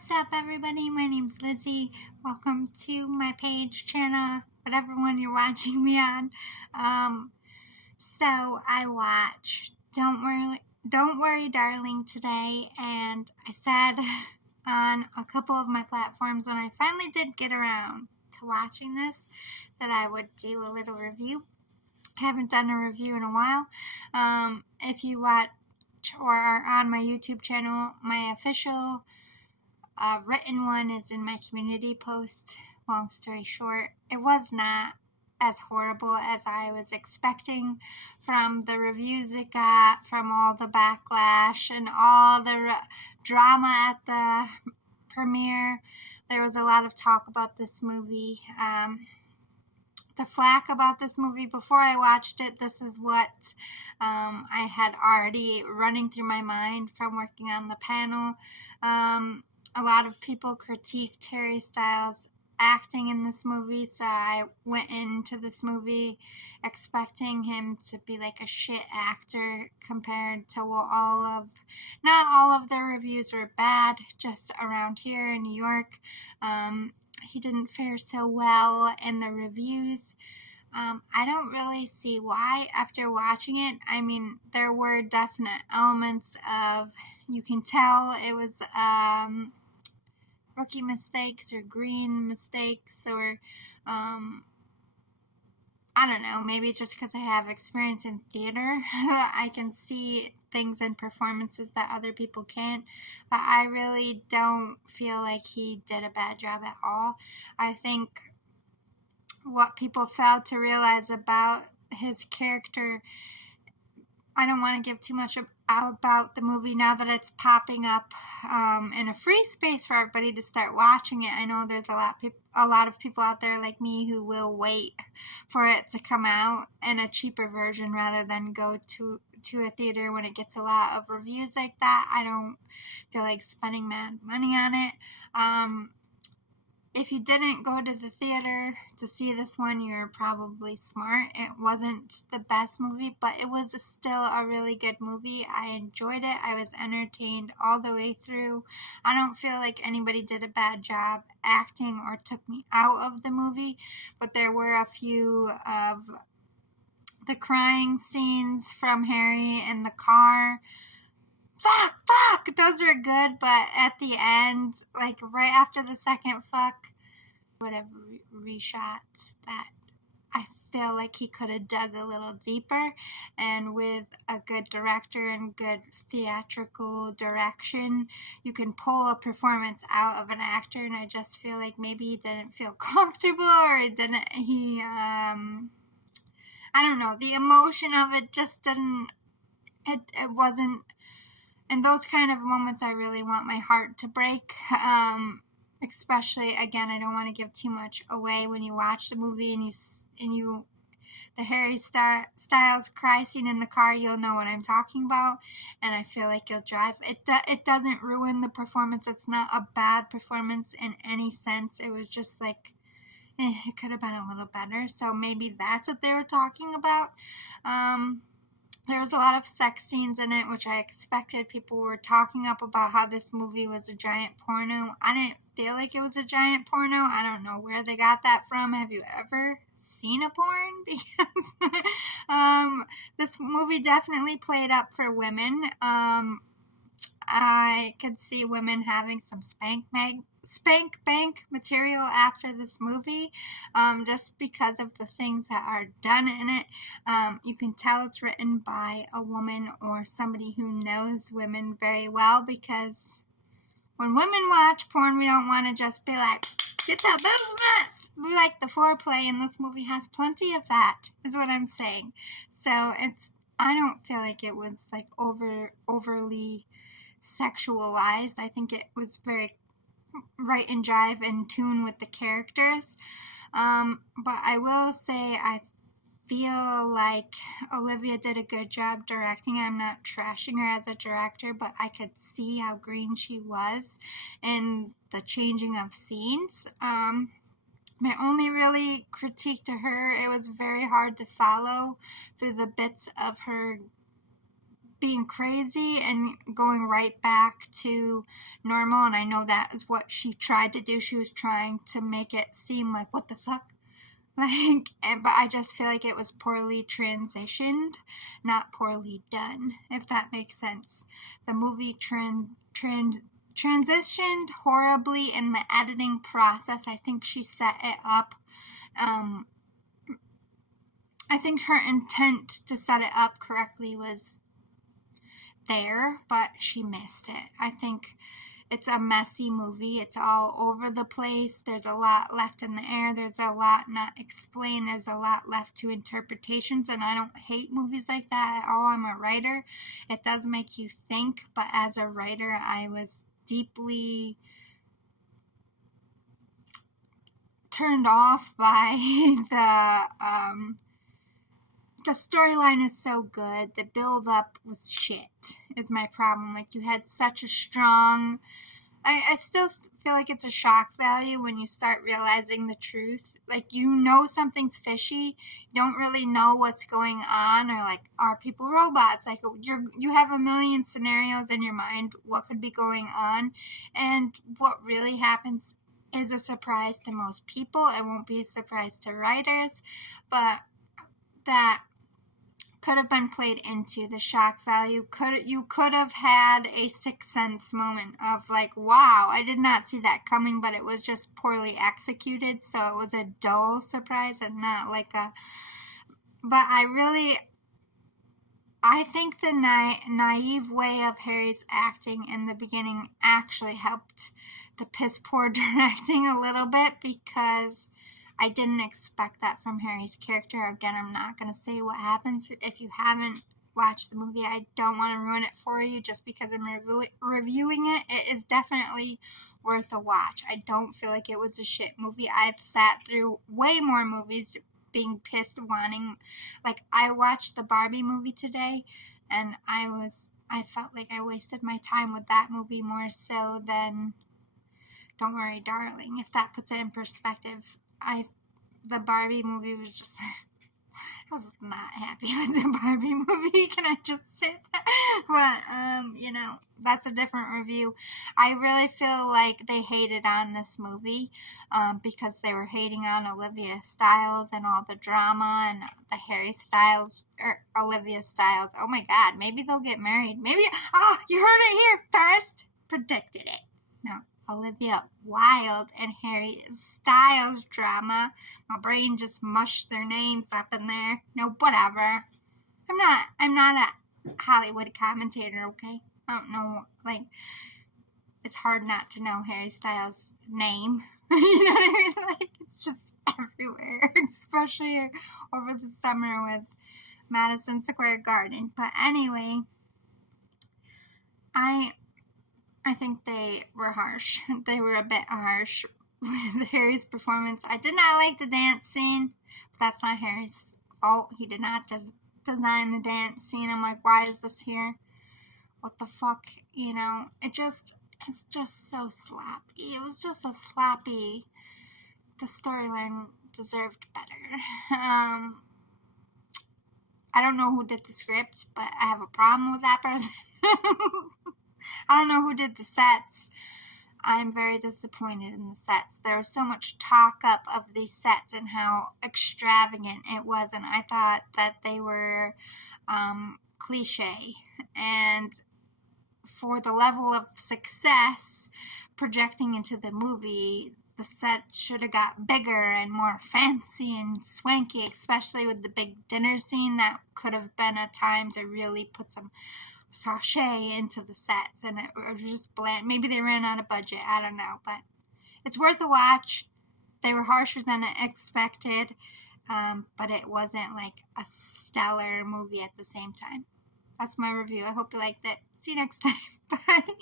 What's up, everybody? My name's Lizzie. Welcome to my page, channel, whatever one you're watching me on. So I watched Don't Worry Darling today, and I said on a couple of my platforms when I finally did get around to watching this that I would do a little review. I haven't done a review in a while. If you watch or are on my YouTube channel, my official written one is in my community post. Long story short, it was not as horrible as I was expecting from the reviews it got, from all the backlash and all the drama at the premiere. There was a lot of talk about this movie. The flack about this movie before I watched it, this is what I had already running through my mind from working on the panel. A lot of people critiqued Harry Styles' acting in this movie, so I went into this movie expecting him to be like a shit actor compared to not all of the reviews were bad, just around here in New York. He didn't fare so well in the reviews. I don't really see why after watching it. I mean, there were definite elements of, you can tell it was rookie mistakes or green mistakes, or I don't know, maybe just because I have experience in theater, I can see things in performances that other people can't, but I really don't feel like he did a bad job at all. I think what people failed to realize about his character, I don't want to give too much about the movie now that it's popping up in a free space for everybody to start watching it. I know there's a lot of people out there like me who will wait for it to come out in a cheaper version rather than go to a theater when it gets a lot of reviews like that. I don't feel like spending mad money on it. If you didn't go to the theater to see this one, you're probably smart. It wasn't the best movie, but it was still a really good movie. I enjoyed it. I was entertained all the way through. I don't feel like anybody did a bad job acting or took me out of the movie, but there were a few of the crying scenes from Harry in the car. Fuck, those were good, but at the end, like right after the second fuck, whatever reshot, that I feel like he could have dug a little deeper, and with a good director and good theatrical direction, you can pull a performance out of an actor, and I just feel like maybe he didn't feel comfortable, or I don't know, the emotion of it just didn't, it wasn't. In those kind of moments, I really want my heart to break. Especially, again, I don't want to give too much away when you watch the movie and the Harry Styles cry scene in the car, you'll know what I'm talking about, and I feel like you'll drive. It doesn't ruin the performance. It's not a bad performance in any sense. It was just like, it could have been a little better. So maybe that's what they were talking about. There was a lot of sex scenes in it, which I expected. People were talking up about how this movie was a giant porno. I didn't feel like it was a giant porno. I don't know where they got that from. Have you ever seen a porn? Because this movie definitely played up for women. I could see women having some spank bank material after this movie, just because of the things that are done in it. You can tell it's written by a woman or somebody who knows women very well, because when women watch porn, we don't want to just be like, get to business. We like the foreplay, and this movie has plenty of that, is what I'm saying. So I don't feel like it was like overly sexualized. I think it was very right and jive in tune with the characters. But I will say I feel like Olivia did a good job directing. I'm not trashing her as a director, but I could see how green she was in the changing of scenes. My only really critique to her, it was very hard to follow through the bits of her being crazy and going right back to normal. And I know that is what she tried to do. She was trying to make it seem like, what the fuck? But I just feel like it was poorly transitioned, not poorly done, if that makes sense. The movie transitioned horribly in the editing process. I think she set it up. I think her intent to set it up correctly was there, but she missed it. I think it's a messy movie. It's all over the place. There's a lot left in the air. There's a lot not explained. There's a lot left to interpretations, and I don't hate movies like that at all. I'm a writer. It does make you think, but as a writer, I was deeply turned off by the storyline is so good. The build up was shit, is my problem. Like, you had such a strong... I still feel like it's a shock value when you start realizing the truth. Like, you know something's fishy. You don't really know what's going on, or like, are people robots? Like, you have a million scenarios in your mind what could be going on, and what really happens is a surprise to most people. It won't be a surprise to writers, but that could have been played into the shock value. You could have had a Sixth Sense moment of like, wow, I did not see that coming, but it was just poorly executed, so it was a dull surprise and not like a... But I think the naive way of Harry's acting in the beginning actually helped the piss poor directing a little bit, because I didn't expect that from Harry's character. Again, I'm not going to say what happens. If you haven't watched the movie, I don't want to ruin it for you just because I'm reviewing it. It is definitely worth a watch. I don't feel like it was a shit movie. I've sat through way more movies being pissed, wanting... Like, I watched the Barbie movie today, and I felt like I wasted my time with that movie more so than Don't Worry, Darling, if that puts it in perspective. The Barbie movie was just... I was not happy with the Barbie movie. Can I just say that? But, that's a different review. I really feel like they hated on this movie because they were hating on Olivia Styles and all the drama, and the Harry Styles, or Olivia Styles. Oh my God, maybe they'll get married. Maybe, you heard it here first. Predicted it. No. Olivia Wilde and Harry Styles drama. My brain just mushed their names up in there. No, whatever. I'm not a Hollywood commentator, okay? I don't know, like, it's hard not to know Harry Styles' name. You know what I mean? Like, it's just everywhere, especially over the summer with Madison Square Garden. But anyway, I think they were harsh. They were a bit harsh with Harry's performance. I did not like the dance scene, but that's not Harry's fault. He did not design the dance scene. I'm like, why is this here? What the fuck? It's just so sloppy. It was just so sloppy. The storyline deserved better. I don't know who did the script, but I have a problem with that person. I don't know who did the sets. I'm very disappointed in the sets. There was so much talk up of these sets and how extravagant it was, and I thought that they were cliche. And for the level of success projecting into the movie, the set should have got bigger and more fancy and swanky, especially with the big dinner scene. That could have been a time to really put some sachet into the sets, and it was just bland. Maybe they ran out of budget, I don't know, but it's worth a watch. They were harsher than I expected, but it wasn't like a stellar movie at the same time. That's my review. I hope you liked it. See you next time. Bye.